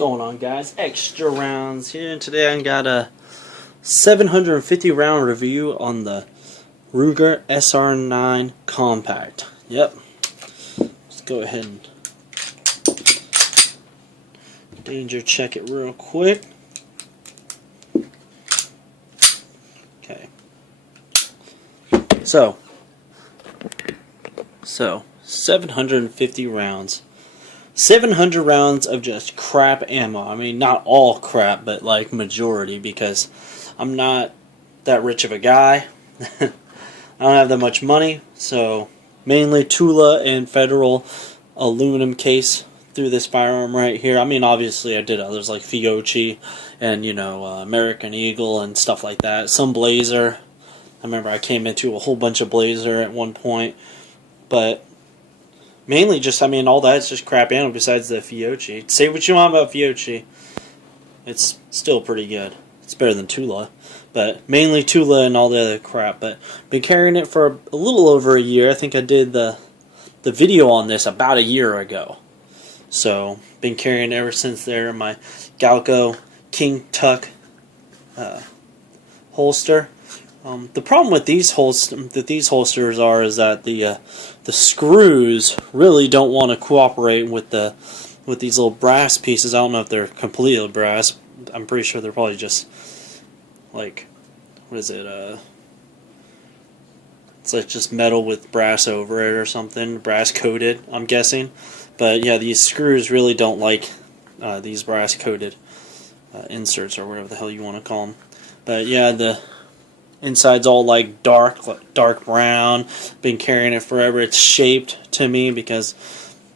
going on, guys? Extra rounds here, and today I got a 750 round review on the Ruger SR9 Compact. Yep. Let's go ahead and danger check it real quick. Okay. So 750 rounds. 700 rounds of just crap ammo. I mean, not all crap, but like majority, because I'm not that rich of a guy. I don't have that much money, so mainly Tula and Federal aluminum case through this firearm right here. I mean, obviously I did others like Fiocchi and, you know, American Eagle and stuff like that. Some Blazer. I remember I came into a whole bunch of Blazer at one point, but mainly just, I mean, all that's just crap ammo besides the Fiocchi. Say what you want about Fiocchi, it's still pretty good. It's better than Tula, but mainly Tula and all the other crap. But been carrying it for a little over a year. I think I did the video on this about a year ago. So been carrying it ever since there. My Galco King Tuck holster. The problem with these holsters is that the screws really don't want to cooperate with these little brass pieces. I don't know if they're completely brass. I'm pretty sure they're probably just like, what is it? It's like just metal with brass over it or something, brass coated, I'm guessing. But yeah, these screws really don't like these brass coated inserts or whatever the hell you want to call them. But yeah, the inside's all like dark brown. Been carrying it forever. It's shaped to me because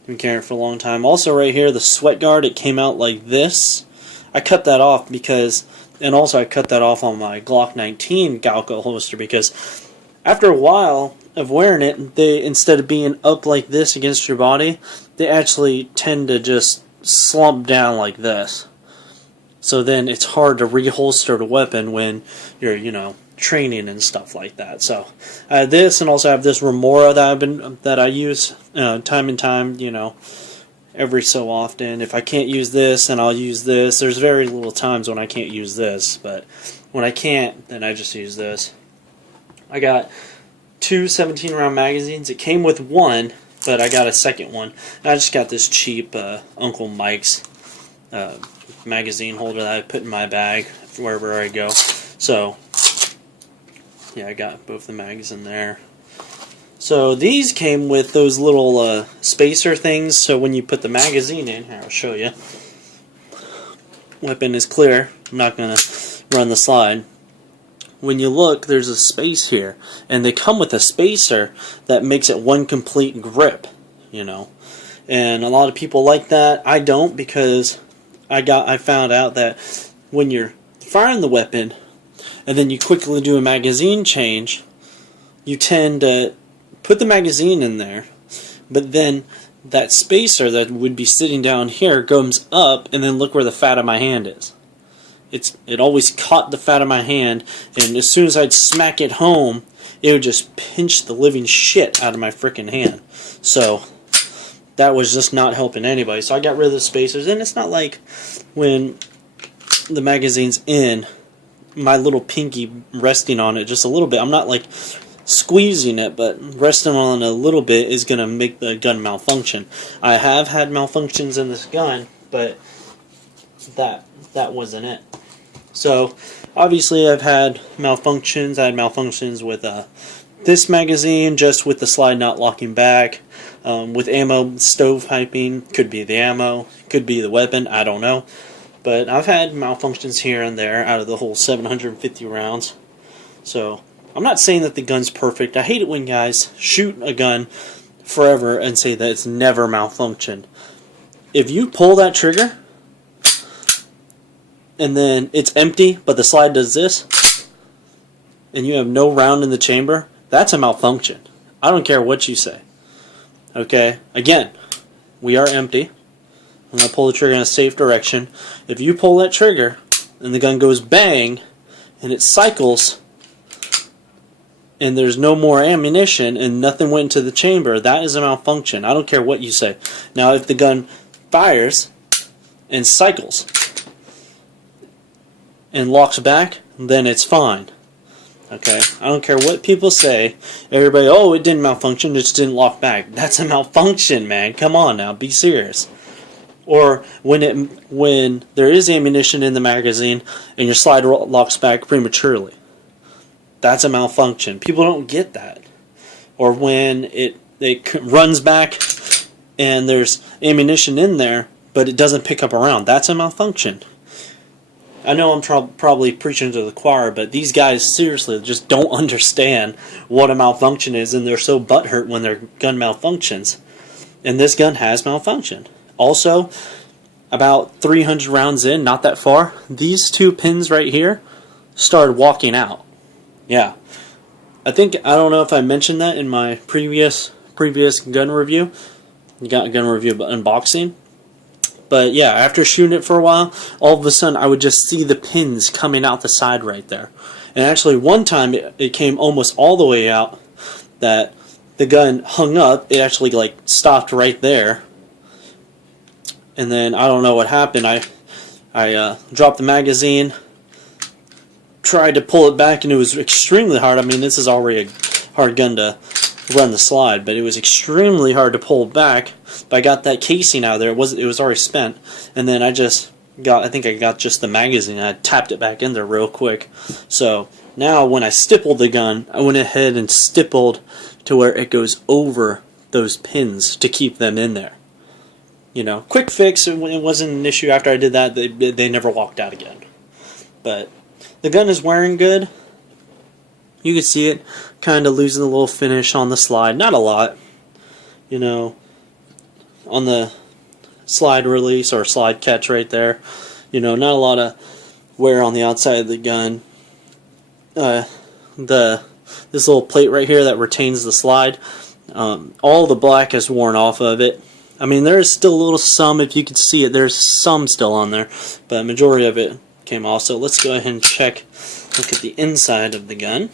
I've been carrying it for a long time. Also right here, the sweat guard, it came out like this. I cut that off because, and also I cut that off on my Glock 19 Galco holster because after a while of wearing it, they, instead of being up like this against your body, they actually tend to just slump down like this. So then it's hard to reholster the weapon when you're, you know, training and stuff like that. So I have this, and also I have this Remora that I use time and time, you know, every so often. If I can't use this, then I'll use this. There's very little times when I can't use this, but when I can't, then I just use this. I got two 17-round magazines. It came with one, but I got a second one. I just got this cheap Uncle Mike's magazine holder that I put in my bag wherever I go. So yeah, I got both the mags in there. So these came with those little spacer things, so when you put the magazine in, here I'll show you. Weapon is clear. I'm not going to run the slide. When you look, there's a space here, and they come with a spacer that makes it one complete grip, you know. And a lot of people like that. I don't, because I found out that when you're firing the weapon and then you quickly do a magazine change, you tend to put the magazine in there, but then that spacer that would be sitting down here comes up, and then look where the fat of my hand is. It always caught the fat of my hand, and as soon as I'd smack it home, it would just pinch the living shit out of my frickin' hand. So that was just not helping anybody. So I got rid of the spacers, and it's not like when the magazine's in, my little pinky resting on it just a little bit. I'm not like squeezing it, but resting on it a little bit is going to make the gun malfunction. I have had malfunctions in this gun, but that wasn't it. So obviously I've had malfunctions. I had malfunctions with this magazine, just with the slide not locking back. With ammo stovepiping, could be the ammo, could be the weapon, I don't know. But I've had malfunctions here and there out of the whole 750 rounds. So I'm not saying that the gun's perfect. I hate it when guys shoot a gun forever and say that it's never malfunctioned. If you pull that trigger and then it's empty, but the slide does this, and you have no round in the chamber, that's a malfunction. I don't care what you say. Okay? Again, we are empty. I'm going to pull the trigger in a safe direction. If you pull that trigger and the gun goes bang and it cycles and there's no more ammunition and nothing went into the chamber, that is a malfunction. I don't care what you say. Now, if the gun fires and cycles and locks back, then it's fine. Okay, I don't care what people say. Everybody, oh, it didn't malfunction, it just didn't lock back. That's a malfunction, man. Come on now, be serious. Or when there is ammunition in the magazine and your slide locks back prematurely. That's a malfunction. People don't get that. Or when it runs back and there's ammunition in there, but it doesn't pick up around. That's a malfunction. I know I'm probably preaching to the choir, but these guys seriously just don't understand what a malfunction is, and they're so butthurt when their gun malfunctions. And this gun has malfunctioned. Also, about 300 rounds in, not that far, these two pins right here started walking out. Yeah. I don't know if I mentioned that in my previous gun review. Gun review unboxing. But yeah, after shooting it for a while, all of a sudden I would just see the pins coming out the side right there. And actually one time it came almost all the way out, that the gun hung up. It actually like stopped right there. And then I don't know what happened. I dropped the magazine, tried to pull it back, and it was extremely hard. I mean, this is already a hard gun to run the slide, but it was extremely hard to pull back. But I got that casing out of there. It was already spent, and then I think I got just the magazine. I tapped it back in there real quick. So now when I stippled the gun, I went ahead and stippled to where it goes over those pins to keep them in there. You know, quick fix. It wasn't an issue. After I did that, they never walked out again. But the gun is wearing good. You can see it kind of losing a little finish on the slide. Not a lot. You know, on the slide release or slide catch right there. You know, not a lot of wear on the outside of the gun. This little plate right here that retains the slide, all the black has worn off of it. I mean, there's still a little some, if you can see it, there's some still on there, but a majority of it came off. So let's go ahead and look at the inside of the gun.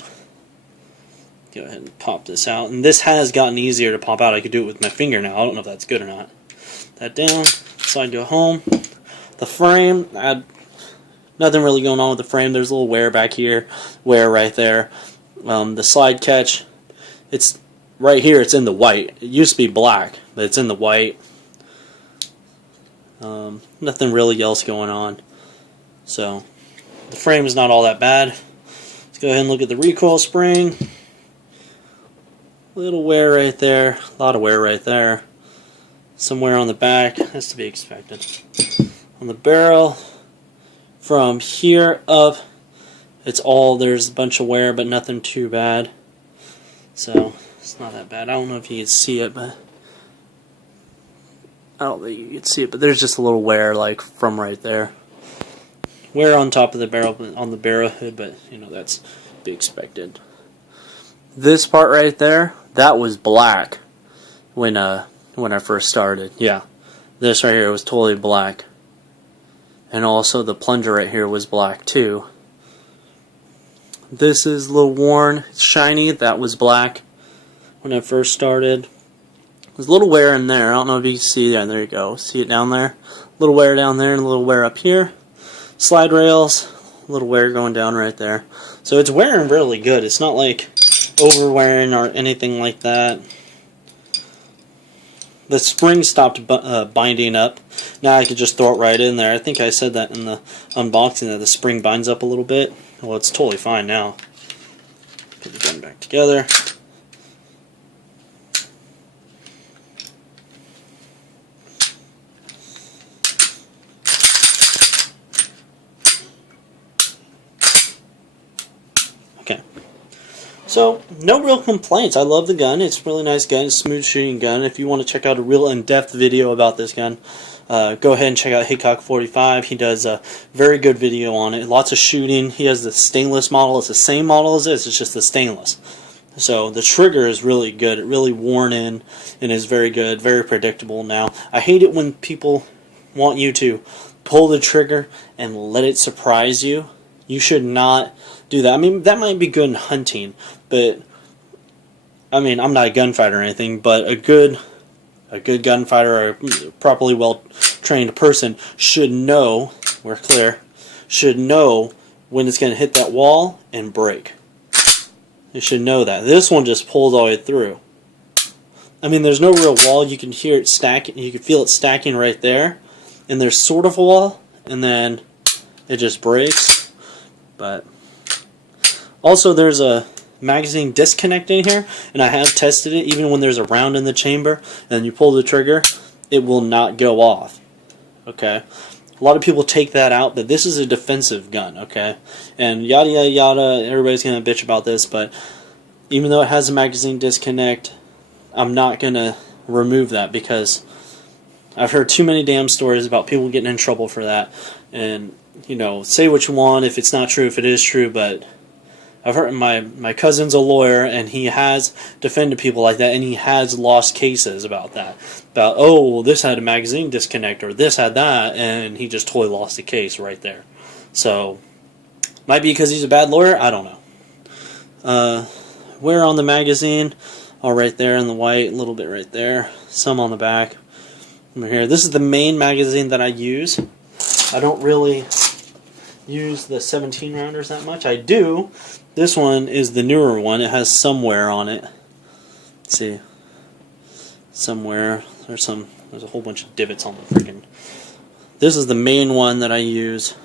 Go ahead and pop this out. And this has gotten easier to pop out. I could do it with my finger now. I don't know if that's good or not. That down, slide go home. The frame, nothing really going on with the frame. There's a little wear back here, wear right there. The slide catch, it's right here, it's in the white. It used to be black, but it's in the white. Nothing really else going on. So, the frame is not all that bad. Let's go ahead and look at the recoil spring. Little wear right there. A lot of wear right there. Some wear on the back. That's to be expected. On the barrel, from here up, there's a bunch of wear, but nothing too bad. So, it's not that bad. I don't know if you can see it, but I don't think you can see it, but there's just a little wear like from right there. Wear on top of the barrel, on the barrel hood, but you know, that's to be expected. This part right there, that was black when I first started. Yeah, this right here was totally black, and also the plunger right here was black too. This is a little worn, it's shiny. That was black when I first started. There's a little wear in there. I don't know if you can see there. There you go. See it down there? A little wear down there and a little wear up here. Slide rails, a little wear going down right there. So it's wearing really good. It's not like overwearing or anything like that. The spring stopped binding up. Now I could just throw it right in there. I think I said that in the unboxing, that the spring binds up a little bit. Well, it's totally fine now. Put the gun back together. Okay. So, no real complaints. I love the gun. It's a really nice gun. It's a smooth shooting gun. If you want to check out a real in-depth video about this gun, go ahead and check out Hickok45. He does a very good video on it. Lots of shooting. He has the stainless model. It's the same model as this. It's just the stainless. So the trigger is really good. It really worn in and is very good. Very predictable now. I hate it when people want you to pull the trigger and let it surprise you. You should not do that. I mean, that might be good in hunting, but I mean, I'm not a gunfighter or anything, but a good A good gunfighter or a properly well-trained person should know, we're clear, should know when it's going to hit that wall and break. You should know that. This one just pulls all the way through. I mean, there's no real wall. You can hear it stacking. You can feel it stacking right there. And there's sort of a wall, and then it just breaks. But also, there's a magazine disconnect in here, and I have tested it. Even when there's a round in the chamber, and you pull the trigger, it will not go off. Okay. A lot of people take that out, but this is a defensive gun, okay? And yada, yada, yada, everybody's going to bitch about this, but even though it has a magazine disconnect, I'm not going to remove that because I've heard too many damn stories about people getting in trouble for that. And, you know, say what you want if it's not true, if it is true, but I've heard my cousin's a lawyer, and he has defended people like that, and he has lost cases about that. About, oh, well, this had a magazine disconnect, or this had that, and he just totally lost the case right there. So, might be because he's a bad lawyer, I don't know. Wear on the magazine, all right there in the white, a little bit right there, some on the back. Over here, this is the main magazine that I use. I don't really use the 17 rounders that much. I do. This one is the newer one. It has somewhere on it. Let's see. Somewhere. There's a whole bunch of divots on the freaking. This is the main one that I use.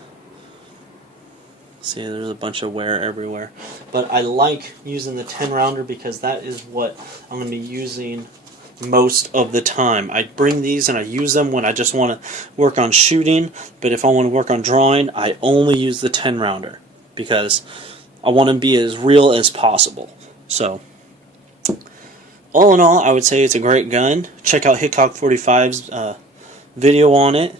See, there's a bunch of wear everywhere. But I like using the 10 rounder because that is what I'm going to be using most of the time. I bring these and I use them when I just want to work on shooting, but if I want to work on drawing, I only use the 10 rounder because I want to be as real as possible. So, all in all, I would say it's a great gun. Check out Hickok 45's video on it.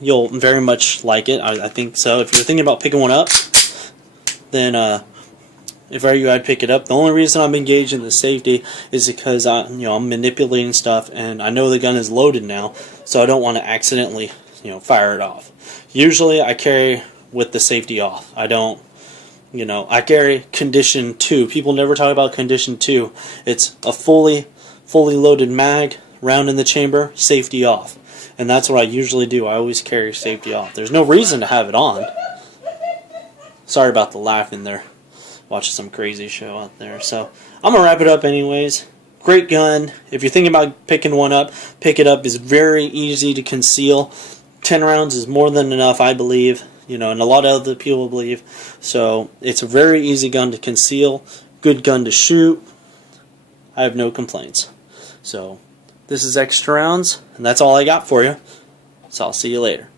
You'll very much like it. I think so. If you're thinking about picking one up, then if I were you, I'd pick it up. The only reason I'm engaged in the safety is because I'm manipulating stuff, and I know the gun is loaded now, so I don't want to accidentally fire it off. Usually, I carry with the safety off. I don't. I carry condition 2. People never talk about condition 2. It's a fully loaded mag, round in the chamber, safety off. And that's what I usually do. I always carry safety off. There's no reason to have it on. Sorry about the laughing there. Watching some crazy show out there. So, I'm going to wrap it up anyways. Great gun. If you're thinking about picking one up, pick it up. It's very easy to conceal. 10 rounds is more than enough, I believe. And a lot of other people believe. So, it's a very easy gun to conceal. Good gun to shoot. I have no complaints. So, this is Extra Rounds, and that's all I got for you. So, I'll see you later.